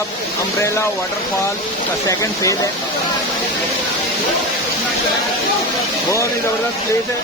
साहब umbrella waterfall का second phase है। बहुत ही ज़बरदस्त प्लेस है।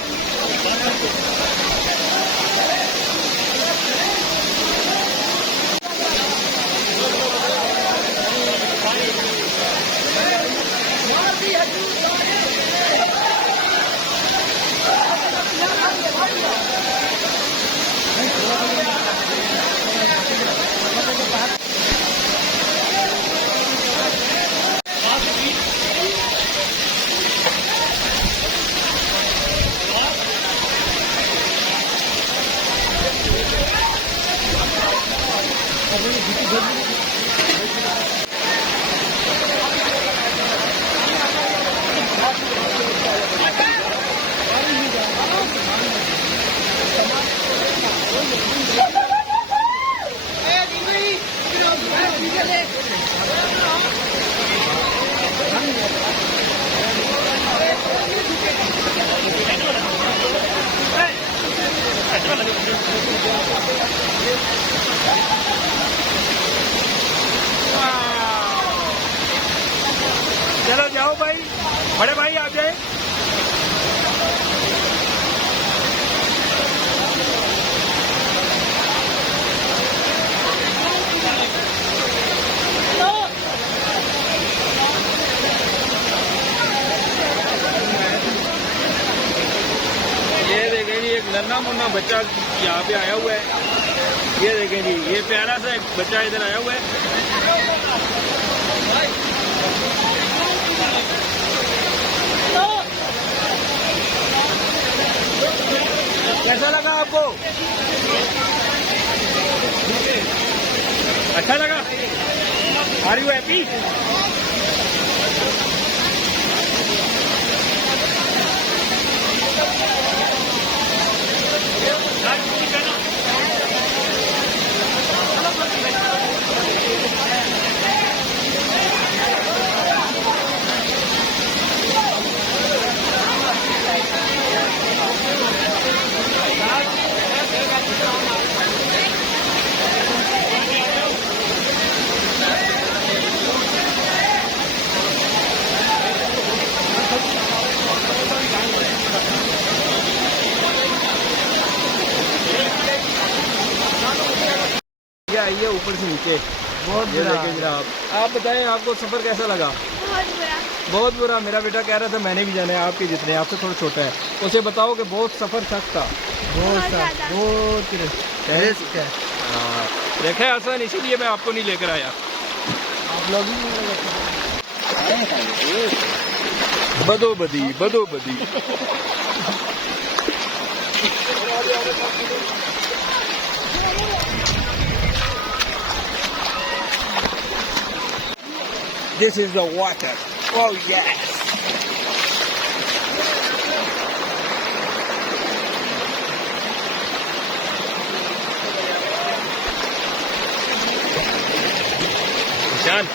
चलो जाओ भाई, बड़े भाई आ जाए। ये देखें जी, एक नन्हा मुन्ना बच्चा यहाँ पे आया हुआ है। ये देखें जी, ये प्यारा सा एक बच्चा इधर आया हुआ है। कैसा लगा आपको? अच्छा लगा? Are you happy? आइए ऊपर से नीचे। बहुत बुरा जनाब। आप बताएं, आपको सफर कैसा लगा? बहुत बुरा। मेरा बेटा कह रहा था मैंने भी जाना है आपके जितने, आपसे थोड़ा छोटा है, उसे बताओ कि बहुत सफर सख्त था। बहुत रिस्क है। देखा आसान, इसीलिए मैं आपको नहीं लेकर आया। आप लोग बदोबदी बदोबदी। This is the water. Oh yes. Done.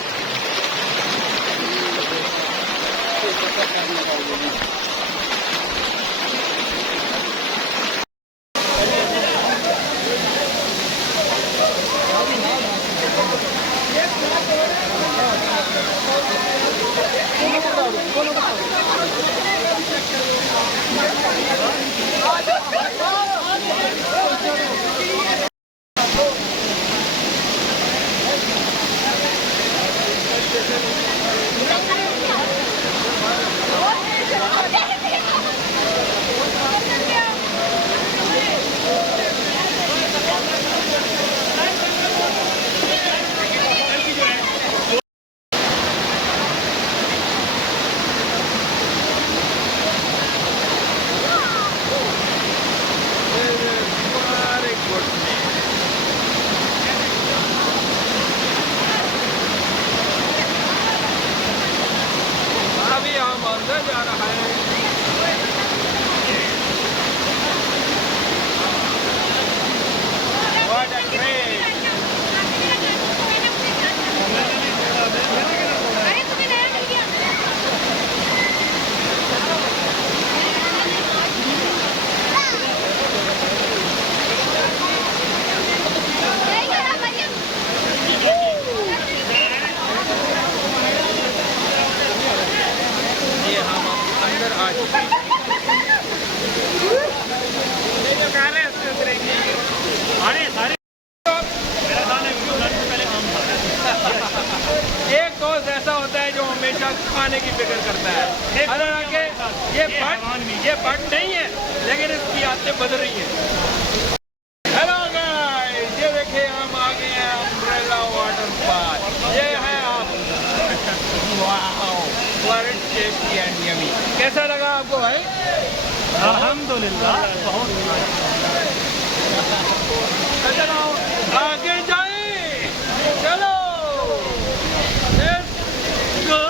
कमाने की फिक्र करता है। हालांकि ये बट नहीं है, लेकिन इसकी आदतें बदल रही हैं। हेलो गाइस, ये देखिए हम आ गए हैं अम्ब्रेला वाटर पार्क। ये है आप टेस्टी एंड यमी। कैसा लगा आपको भाई? अल्हम्दुलिल्लाह बहुत चलो आगे जाए, चलो लेट्स गो।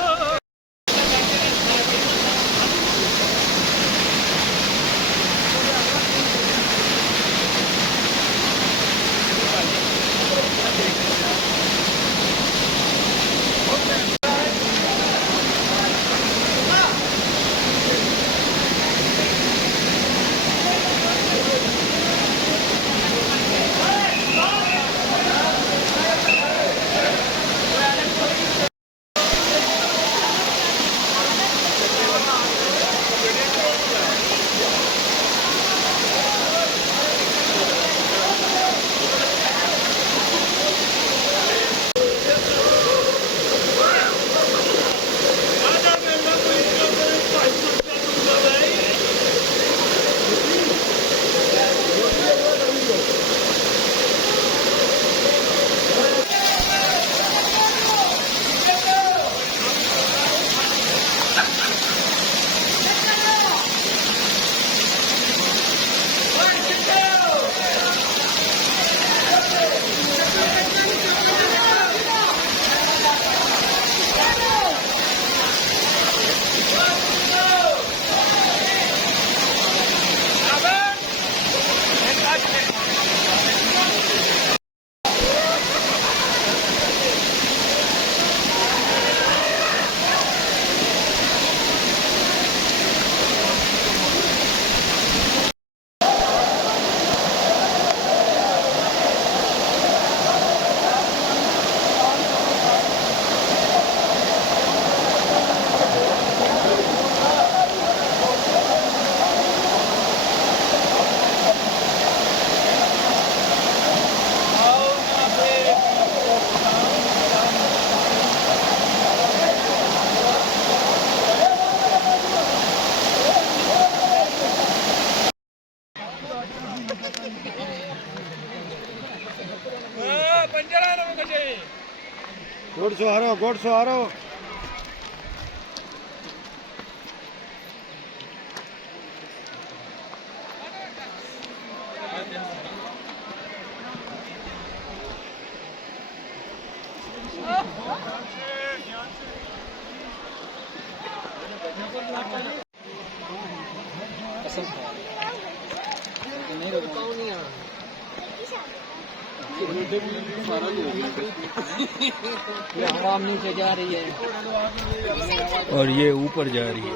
गोड सवारो हवा नीचे जा रही है और ये ऊपर जा रही है।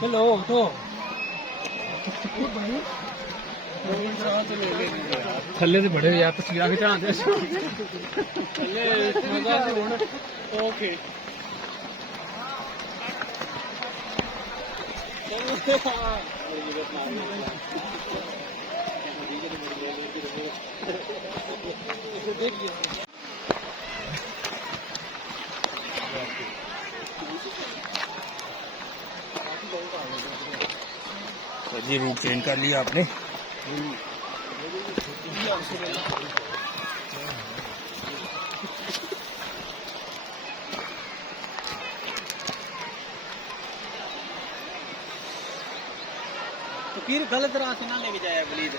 चलो तो थल्ले से बड़े यार तस्वीर आगे चढ़ा दे ओके जी रूट चेंज कर लिया आपने। तो फिर गलत राह से ना लेके जाए प्लीज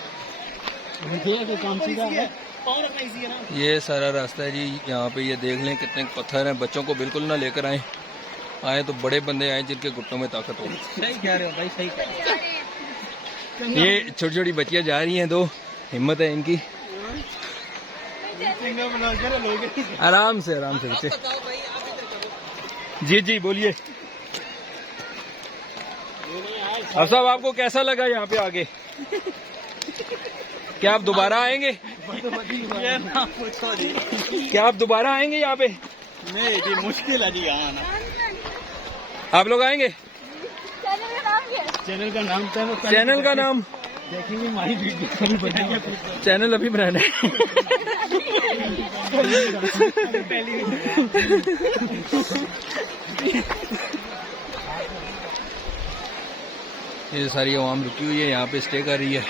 काम सीधा है और कैसी है ना। ये सारा रास्ता है जी, यहाँ पे ये देख लें कितने पत्थर हैं। बच्चों को बिल्कुल ना लेकर आए तो बड़े बंदे आए जिनके घुटनों में ताकत हो। सही कह रहे हो भाई, सही कह रहे हो। ये छोटी छोटी बच्चियां जा रही हैं, दो हिम्मत है इनकी। आराम से बच्चे। जी जी बोलिए। अब साहब आपको कैसा लगा यहाँ पे आगे? क्या आप दोबारा आएंगे? क्या आप दोबारा आएंगे यहाँ पे? नहीं जी मुश्किल है जी आना। आप लोग आएंगे? चैनल का नाम चैनल का नाम देखेंगे हमारी वीडियो चैनल अभी बनाना है। ये सारी आवाम रुकी हुई है, यहाँ पे स्टे कर रही है।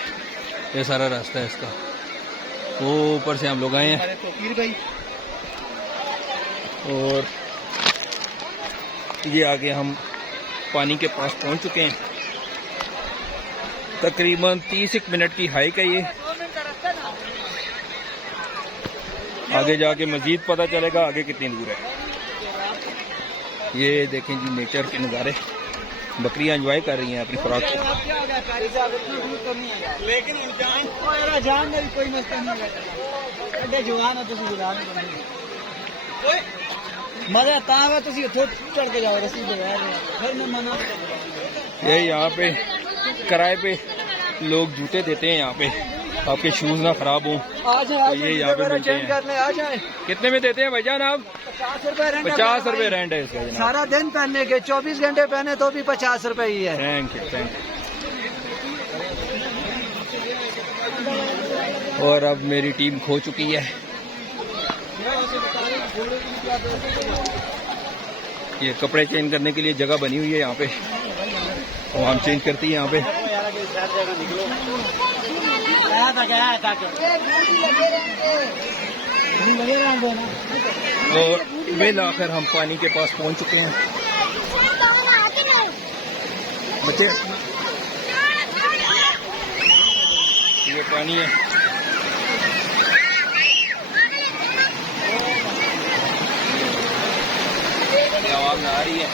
ये सारा रास्ता है इसका, वो ऊपर से हम लोग आए हैं और ये आगे हम पानी के पास पहुंच चुके हैं। तकरीबन 30 मिनट की हाइक है ये। आगे जाके मजीद पता चलेगा आगे कितनी दूर है। ये देखें जी नेचर के नज़ारे, बकरियां एंजॉय कर रही हैं अपनी खुराक को। लेकिन जान मेरी कोई मस्ती नहीं जवान मजा आता तुम चढ़ के जाओ रस्सी फिर मैं मना। ये यहाँ पे किराए पे लोग जूते देते हैं यहाँ पे, आपके शूज ना खराब हो तो ये यहाँ पे मिलते हैं। कितने में देते हैं भाईजान आप? 50 रुपए रेंट है इसका। सारा दिन पहनने के 24 घंटे पहने तो भी 50 रुपए ही है। Thank you thank you. और अब मेरी टीम खो चुकी है। ये कपड़े चेंज करने के लिए जगह बनी हुई है यहाँ पे, तो हम चेंज करती है यहाँ पे। और बिल आखिर हम पानी के पास पहुंच चुके हैं। बच्चे ये पानी है, आवाज आ रही है।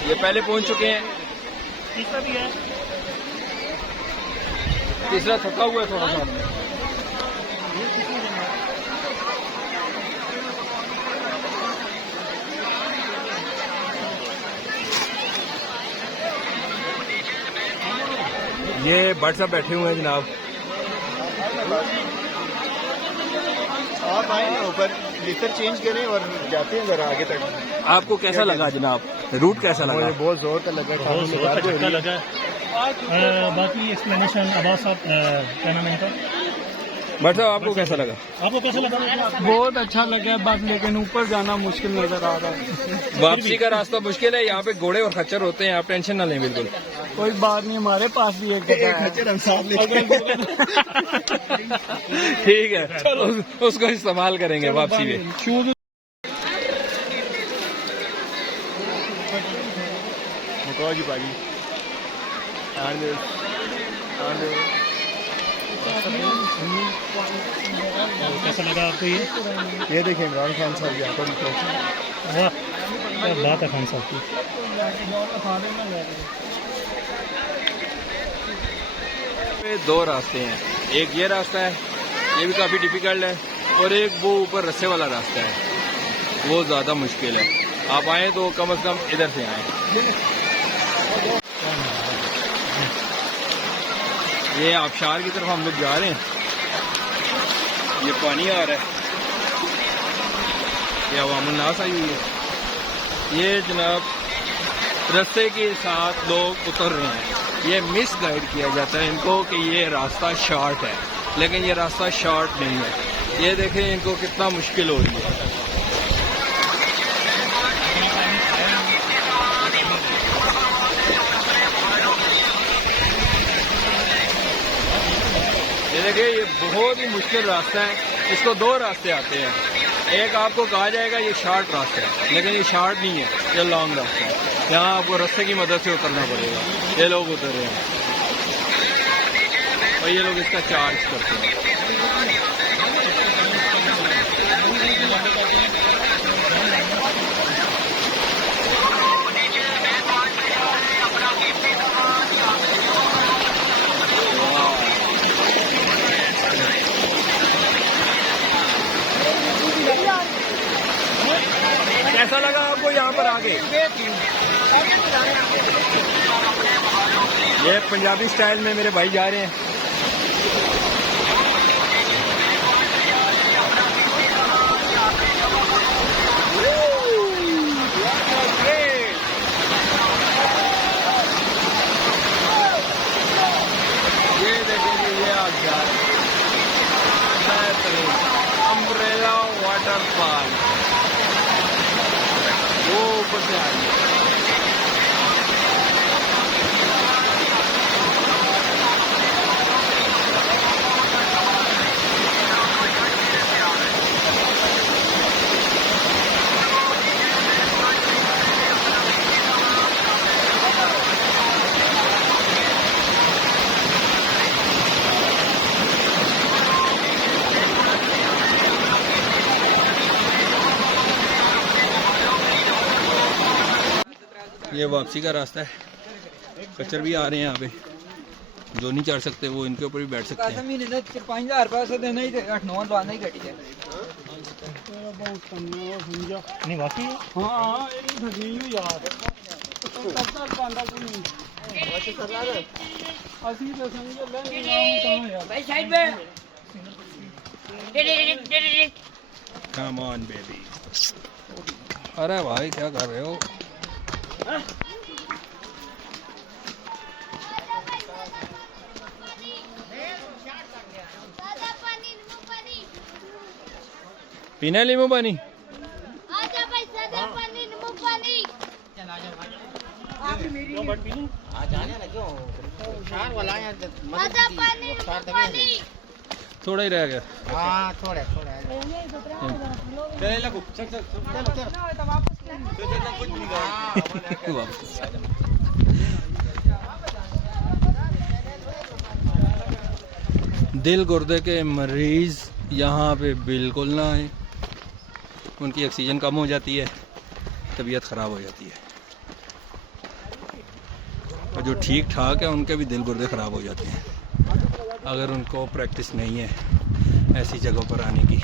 ये पहले पहुंच चुके हैं। तीसरा भी है, तीसरा थका हुआ है थोड़ा सा। ये बट साहब बैठे हुए हैं जनाब। आप आए ऊपर लेकर चेंज करें और जाते हैं जरा आगे तक। आपको कैसा लगा जनाब, रूट कैसा लगा? मुझे बहुत जोर का लगा, बहुत जोर का झटका लगा। बाकी एक्सप्लेनेशन अब्बास साहब क्या नाम है इनका? बट साहब आपको कैसा लगा? आपको कैसा लगा? बहुत अच्छा लगा बस, लेकिन ऊपर जाना मुश्किल नजर आ रहा है। वापसी का रास्ता मुश्किल है, यहाँ पे घोड़े और खच्चर होते हैं, आप टेंशन ना लें बिल्कुल। कोई बात नहीं, हमारे पास भी एक ठीक है, उसको इस्तेमाल करेंगे वापसी में। शूज जी भाई कैसा लगा आपको ये देखें इमरान खान साहब यहाँ पर वाह क्या बात है खान साहब की। दो रास्ते हैं, एक ये रास्ता है, ये भी काफी डिफिकल्ट है, और एक वो ऊपर रस्से वाला रास्ता है, वो ज्यादा मुश्किल है। आप आए तो कम से कम इधर से आए। ये आबशार की तरफ हम लोग जा रहे हैं, ये पानी आ रहा है, ये अवामुल नास आई हुई है। ये जनाब रास्ते के साथ लोग उतर रहे हैं, ये मिस गाइड किया जाता है इनको कि ये रास्ता शॉर्ट है, लेकिन ये रास्ता शॉर्ट नहीं है। ये देखें इनको कितना मुश्किल हो रही है। ये देखिए ये बहुत ही मुश्किल रास्ता है, इसको दो रास्ते आते हैं। एक आपको कहा जाएगा ये शॉर्ट रास्ता है, लेकिन ये शॉर्ट नहीं है, ये लॉन्ग रास्ता है। यहाँ आपको रास्ते की मदद से उतरना पड़ेगा। ये लोग उतर रहे हैं और ये लोग इसका चार्ज करते हैं। कैसा लगा आपको यहाँ पर आके? ये पंजाबी स्टाइल में मेरे भाई जा रहे हैं। ये देखिए ये आ गया अम्ब्रेला वाटरफॉल, वो ऊपर से आ गया। ये वापसी का रास्ता है। कचर भी आ रहे हैं यहाँ पे, जो नहीं चढ़ सकते वो इनके ऊपर भी बैठ सकते हैं। 5000 रुपये देना ही 8-9 दवाना ही घटी है। नहीं वाकई हाँ ये ठगी हुई यार ਅਸੀਂ ਤਾਂ ਸਮਝ ਲੈ ਯਾਰ भाई साइड में Come on baby। अरे भाई क्या कर रहे हो? पीना है नींबू पानी? आजा भाई सादा पानी नींबू पानी सादा पानी नींबू पानी थोड़ा ही रह गया। हाँ थोड़ा थोड़ा दिल गुर्दे के मरीज यहाँ पे बिल्कुल ना आए, उनकी ऑक्सीजन कम हो जाती है, तबीयत ख़राब हो जाती है। और जो ठीक ठाक है उनके भी दिल गुर्दे ख़राब हो जाते हैं अगर उनको प्रैक्टिस नहीं है ऐसी जगहों पर आने की।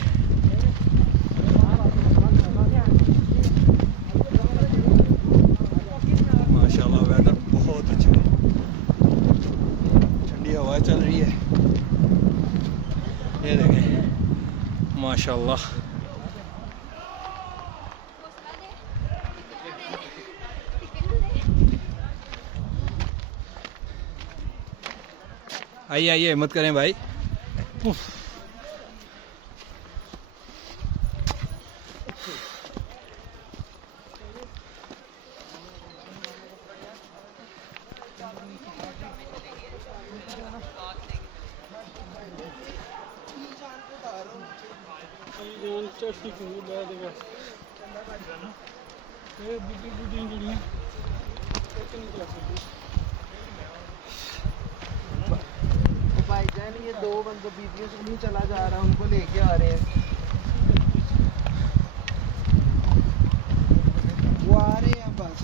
माशाल्लाह वेदर बहुत अच्छा है, ठंडी हवा चल रही है। ये देखें माशाल्लाह। आइए आइए हिम्मत करें भाई। भाईजान ये दो बंदे बीबीओ से नहीं चला जा रहा, उनको लेके आ रहे हैं। वो आ रहे हैं बस।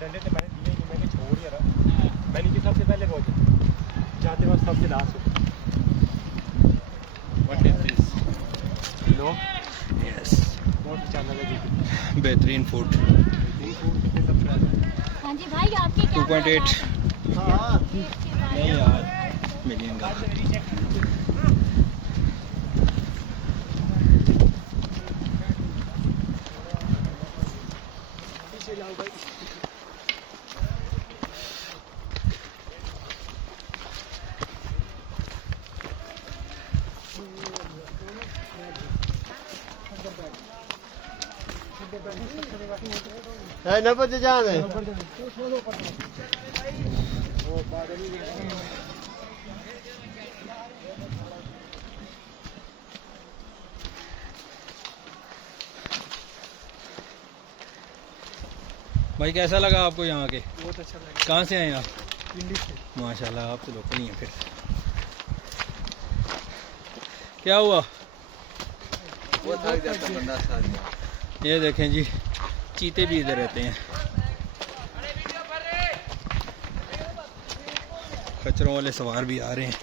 डंडे तो मैंने दिए नहीं, मैंने छोड़ दिया। मैं नीचे सबसे पहले पहुंचा, जाते वक्त सबसे last. What is this? No? Yes बहुत चैनल है बेहतरीन फूड। हाँ जी भाई आपके क्या 2.8 हाँ नहीं यार मिलियन का। न बच जाने भाई कैसा लगा आपको यहाँ के? बहुत अच्छा लगा। कहाँ से आए आप? पिंडी से। माशाल्लाह आप तो लोकल ही हैं फिर। क्या हुआ? वो थक जाता बंदा साथ। ये देखें जी चीते भी इधर रहते हैं। खच्चरों वाले सवार भी आ रहे हैं।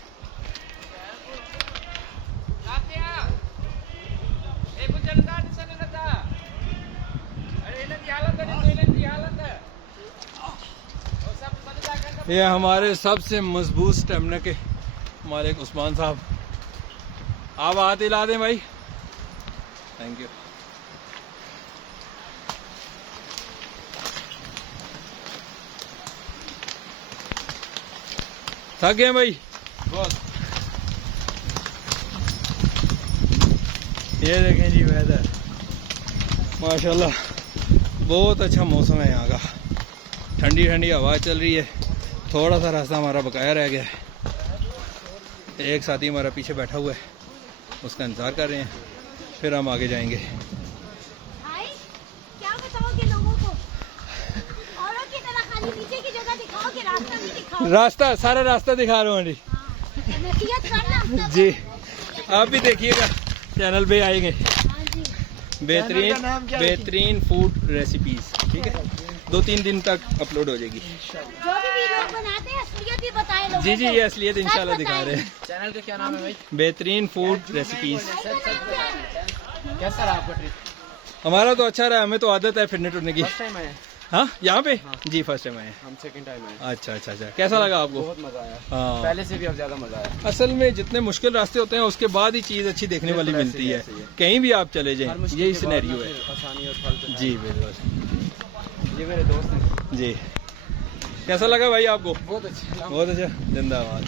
ये हमारे सबसे मजबूत स्टेमिना के मालिक उस्मान साहब, आप हाथ हिला दें भाई। Thank you. थक गए भाई बहुत। ये देखें जी वेदर माशाल्लाह बहुत अच्छा मौसम है यहाँ का। ठंडी ठंडी हवा चल रही है। थोड़ा सा रास्ता हमारा बकाया रह गया है। एक साथी हमारा पीछे बैठा हुआ है, उसका इंतज़ार कर रहे हैं, फिर हम आगे जाएंगे। भाई क्या बताओगे लोगों को? औरों की तरह खाली नीचे की जगह दिखाओगे, रास्ता नहीं दिखाओगे? रास्ता सारा रास्ता दिखा रहा हूँ जी। नसीहत करना जी आप भी देखिएगा, चैनल पे आएंगे हाँ जी। बेहतरीन फूड रेसिपीज, ठीक है। 2-3 दिन तक अपलोड हो जाएगी। जो भी वीडियो बनाते हैं असलियत भी बताए लोगों जी जी को। ये असलियत इंशाल्लाह सच दिखा बताएं। रहे हैं। चैनल का क्या नाम है भाई? बेहतरीन फूड रेसिपीज। कैसा रहा आपका ट्रिप? हमारा तो अच्छा रहा, हमें तो आदत है फिरने टुरने की। फर्स्ट टाइम आए? हाँ यहाँ पे जी फर्स्ट टाइम आए। हम सेकंड टाइम आए। अच्छा अच्छा अच्छा, कैसा लगा आपको? बहुत मजा आया, हाँ पहले से भी अब ज्यादा मजा आया। असल में जितने मुश्किल रास्ते होते हैं उसके बाद ही चीज़ अच्छी देखने वाली मिलती है। कहीं भी आप चले जाएं यही सिनेरियो है। आसानी और फल तो है। जी बिल्कुल। ये मेरे दोस्त हैं। जी कैसा लगा भाई आपको? बहुत अच्छा। बहुत अच्छा, जिंदाबाद।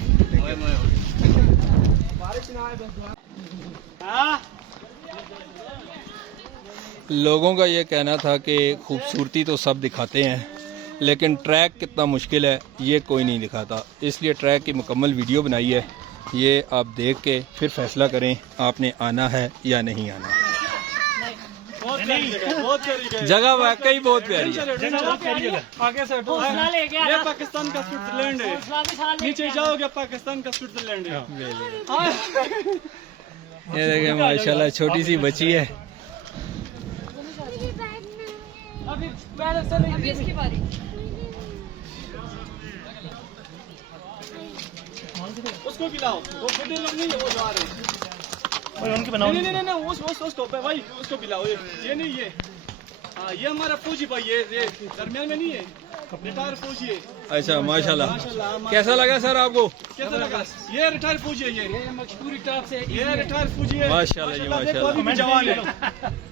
लोगों का ये कहना था कि खूबसूरती तो सब दिखाते हैं लेकिन ट्रैक कितना मुश्किल है ये कोई नहीं दिखाता, इसलिए ट्रैक की मुकम्मल वीडियो बनाई है। ये आप देख के फिर फैसला करें आपने आना है या नहीं आना। जगह वाकई बहुत प्यारी है। आगे से ये पाकिस्तान का स्विट्जरलैंड है, नीचे जाओगे पाकिस्तान का स्विट्जरलैंड है। ये देखें माशाल्लाह छोटी सी बच्ची है। अभी इसकी बारी। उसको खिलाओ, वो छोटे लोग नहीं है, वो जा रहे हैं। उनकी बनाओ। नहीं नहीं नहीं उसको भाई उसको खिलाओ। ये नहीं ये हाँ ये हमारा फौजी भाई, ये दरमियान में नहीं है, रिटायर फौजी है। अच्छा माशाल्लाह। कैसा लगा सर आपको? कैसा लगा? ये रिटायर फौजी है, ये मशहूरी टॉप से ये रिटायर फौजी है। माशाल्लाह जी माशाल्लाह। अभी भी जवान है,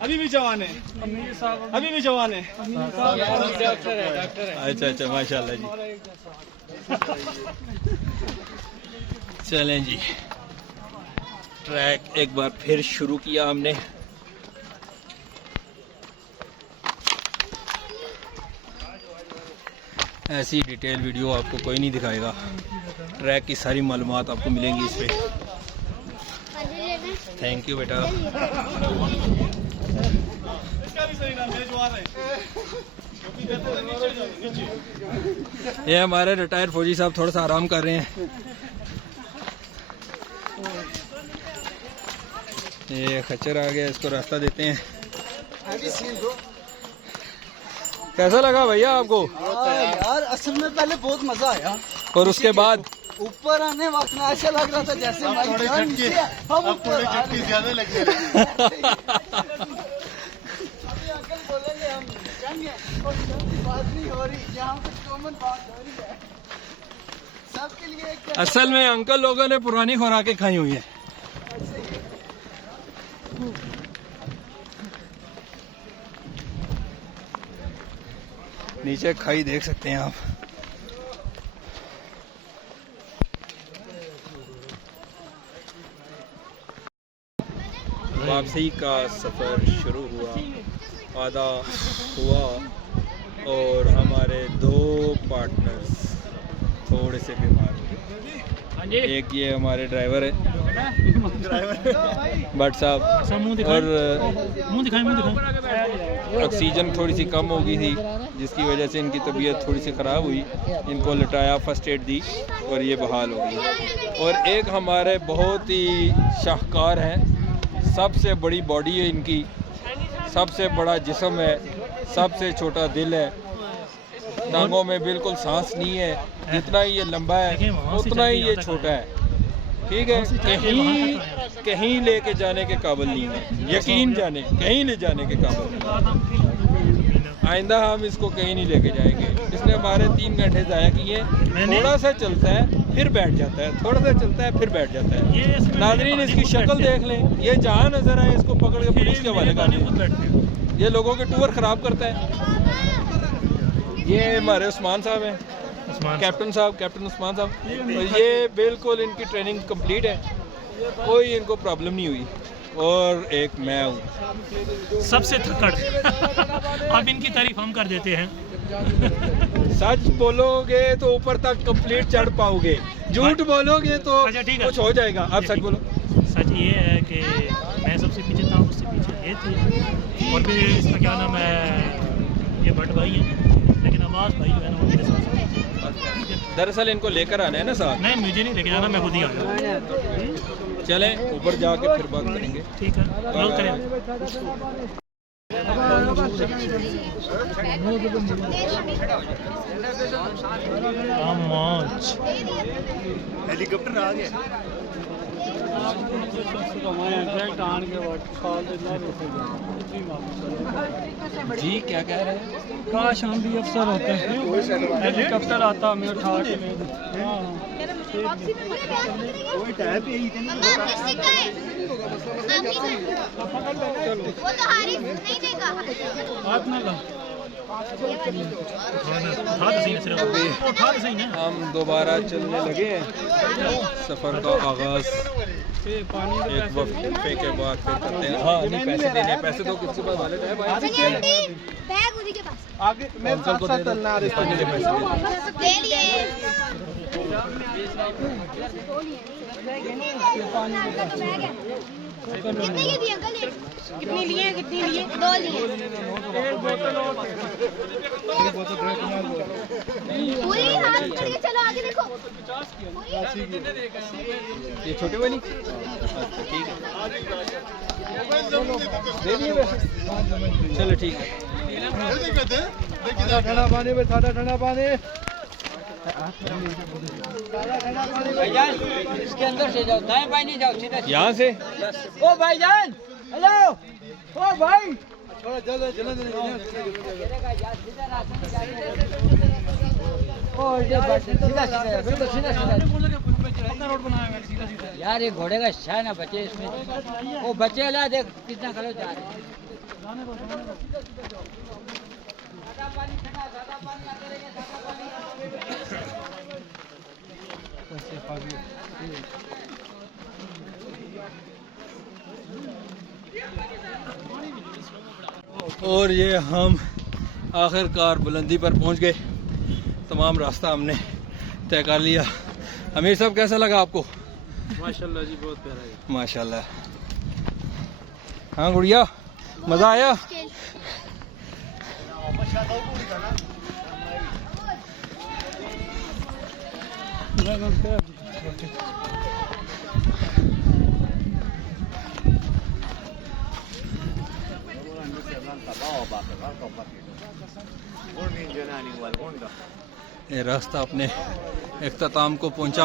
अभी भी जवान है, अभी भी जवान है। अच्छा अच्छा माशाल्लाह जी। चलें जी, ट्रैक एक बार फिर शुरू किया हमने। ऐसी डिटेल वीडियो आपको कोई नहीं दिखाएगा। ट्रैक की सारी मालूमात आपको मिलेंगी इस पे। थैंक यू बेटा। इसका भी सही नाम है, जवान है। ये हमारे रिटायर्ड फौजी साहब थोड़ा सा आराम कर रहे हैं। ये खच्चर आ गया, इसको रास्ता देते हैं। कैसा लगा भैया आपको? यार असल में पहले बहुत मजा आया और उसके बाद ऊपर आने वक्त में ऐसा लग रहा था जैसे हम ऊपर ज्यादा लग रहे बोलेंगे हम जाएंगे, बात नहीं हो रही, यहाँ कुछ कॉमन बात हो रही है सबके लिए। असल में अंकल लोगों ने पुरानी खुराकें खाई हुई है। नीचे खाई देख सकते हैं आप। वापसी का सफ़र शुरू हुआ, आधा हुआ और हमारे 2 पार्टनर्स थोड़े से बीमार हो गए। एक ये हमारे ड्राइवर है भट्ट साहब, और मुंह दिखाएं। ऑक्सीजन थोड़ी सी कम हो गई थी जिसकी वजह से इनकी तबीयत थोड़ी सी ख़राब हुई। इनको लटाया, फर्स्ट एड दी और ये बहाल हो गई। और एक हमारे बहुत ही शाहकार हैं, सबसे बड़ी बॉडी है इनकी, सबसे बड़ा जिस्म है, सबसे छोटा दिल है, टांगों में बिल्कुल सांस नहीं है, जितना ही ये लंबा है उतना ही ये छोटा है। ठीक है, कहीं लेके जाने के काबिल नहीं है, यकीन जाने कहीं ले जाने के काबिल नहीं है। आइंदा हम इसको कहीं नहीं लेके जाएंगे। इसने हमारे 3 घंटे ज़ाया किए। थोड़ा सा चलता है फिर बैठ जाता है, थोड़ा सा चलता है फिर बैठ जाता है। नाज़रीन इसकी शक्ल देख लें, ये जहाँ नज़र आए इसको पकड़ के पुलिस के हवाले कर दें। ये लोगों के टूर ख़राब करता है। ये हमारे उस्मान साहब हैं, कैप्टन साहब, कैप्टन उस्मान साहब। और ये बिल्कुल इनकी ट्रेनिंग कंप्लीट है, कोई इनको प्रॉब्लम नहीं हुई। और एक मैं हूँ सबसे थकड़। अब इनकी तारीफ हम कर देते हैं। सच बोलोगे तो ऊपर तक कंप्लीट चढ़ पाओगे, झूठ बोलोगे तो अच्छा, ठीक है। कुछ हो जाएगा। अब सच बोलो। सच ये है कि मैं सबसे पीछे था, उससे पीछे ये थे, और फिर इसका क्या नाम है, ये भट्ट भाई हैं, लेकिन अब्बास भाई जो है ना वो मेरे साथ हैं। दरअसल इनको लेकर आना है ना साथ। नहीं, मुझे नहीं लेके जाना, मैं खुद ही आया। चलें ऊपर जाके फिर बात करेंगे। ठीक है, रोल करें। हेलीकॉप्टर आ गया। जी क्या कह रहे हैं? काश हम भी अफसर होते हैं, हेलीकॉप्टर आता हमें उठा के ले कोई टाइप यही थे ना। वो तो हारिस नहीं देगा। हाथ ना ला। हम दोबारा चलने लगे हैं। सफ़र का आगाज़ एक वक्फे के बाद फिर करते हैं। हाँ नहीं, पैसे देने, पैसे तो किसके पास वाले है भाई? बैग उन्हीं के पास। आगे मैं साथ साथ चलना पैसे ले लिए। कितने के दिए अंकल? कितने लिए? कितने लिए? 2 लिए। पूरी हाथ पकड़ के चलो, आगे देखो। ये छोटे वाली? अच्छा ठीक है, दे दिए पैसे। चलो ठीक है। ठंडा पानी में सादा ठंडा पानी। इसके अंदर से जाओ, दाएं बाएं नहीं जाओ, सीधा। यहाँ से ओ भाईजान, हेलो, ओ भाई। यार ये घोड़े का अच्छा है ना, बच्चे इसमें, वो बच्चे ला देख कितना गलत जा रहे हैं। और ये हम आखिरकार बुलंदी पर पहुंच गए। तमाम रास्ता हमने तय कर लिया। अमीर साहब कैसा लगा आपको? माशाल्लाह जी, बहुत प्यारा है। माशाल्लाह। हाँ गुड़िया, मज़ा आया? ये रास्ता अपने इख्तिताम को पहुंचा।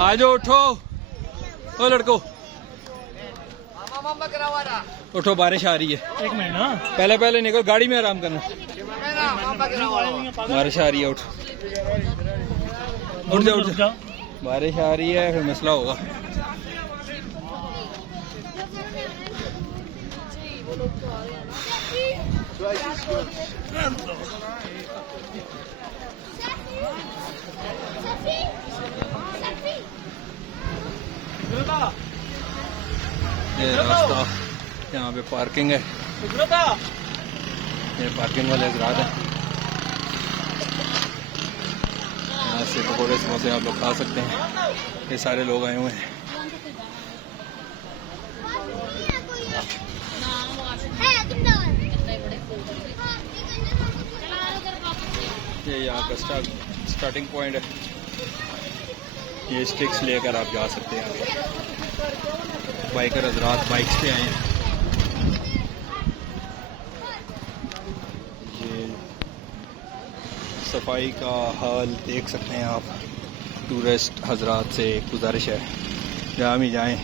आ जाओ, उठो ओ लड़को, उठो, बारिश आ रही है। एक मिनट ना, पहले पहले निकल, गाड़ी में आराम करना। बारिश आ रही है, उठ जाओ, उठ जाओ। बारिश आ रही है, फिर मसला होगा। ये रास्ता, यहाँ पे पार्किंग है, ये पार्किंग वाले हजरात हैं। यहाँ से पकौड़े समोसे आप लोग खा सकते हैं। ये सारे लोग आए हुए हैं। ये यहाँ का स्टार्टिंग पॉइंट है। ये स्टिक्स लेकर आप जा सकते हैं आगे। बाइकर हजरात बाइक्स पे आए हैं। ये सफाई का हाल देख सकते हैं आप। टूरिस्ट हजरात से एक गुजारिश है, जहाँ भी जाएं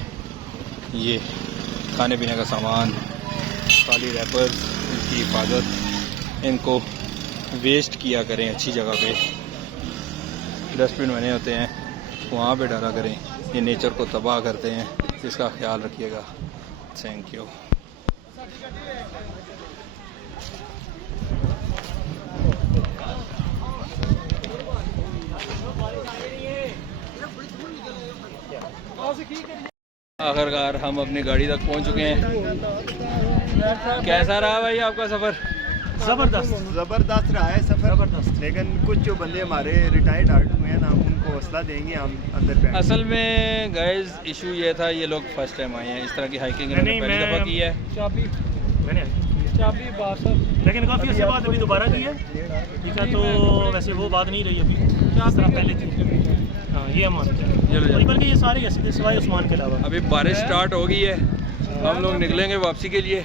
ये खाने पीने का सामान, खाली रैपर्स, इनकी हिफाजत, इनको वेस्ट किया करें अच्छी जगह पे, डस्टबिन बने होते हैं वहाँ पे डाला करें, ये नेचर को तबाह करते हैं, इसका ख्याल रखिएगा। Thank you. आखिरकार हम अपनी गाड़ी तक पहुंच चुके हैं। कैसा रहा भाई आपका सफ़र? ज़बरदस्त रहा है सफ़र, लेकिन कुछ जो बंदे हमारे रिटायर्ड आर्ट हुए हैं ना, उनको हौसला देंगे हम अंदर पे। असल में गाइस इशू ये था, ये लोग फर्स्ट टाइम आए हैं, इस तरह की हाइकिंग इन्होंने पहली दफ़ा की है। लेकिन काफ़ी उसके बाद अभी दोबारा की है, ठीक है। तो वैसे वो बात नहीं रही अभी जिस तरह पहले थी। हाँ ये हम मानते हैं, बल्कि ये सारे ऐसे थे सिवाय उस्मान के अलावा। अभी बारिश स्टार्ट हो गई है, हम लोग निकलेंगे वापसी के लिए।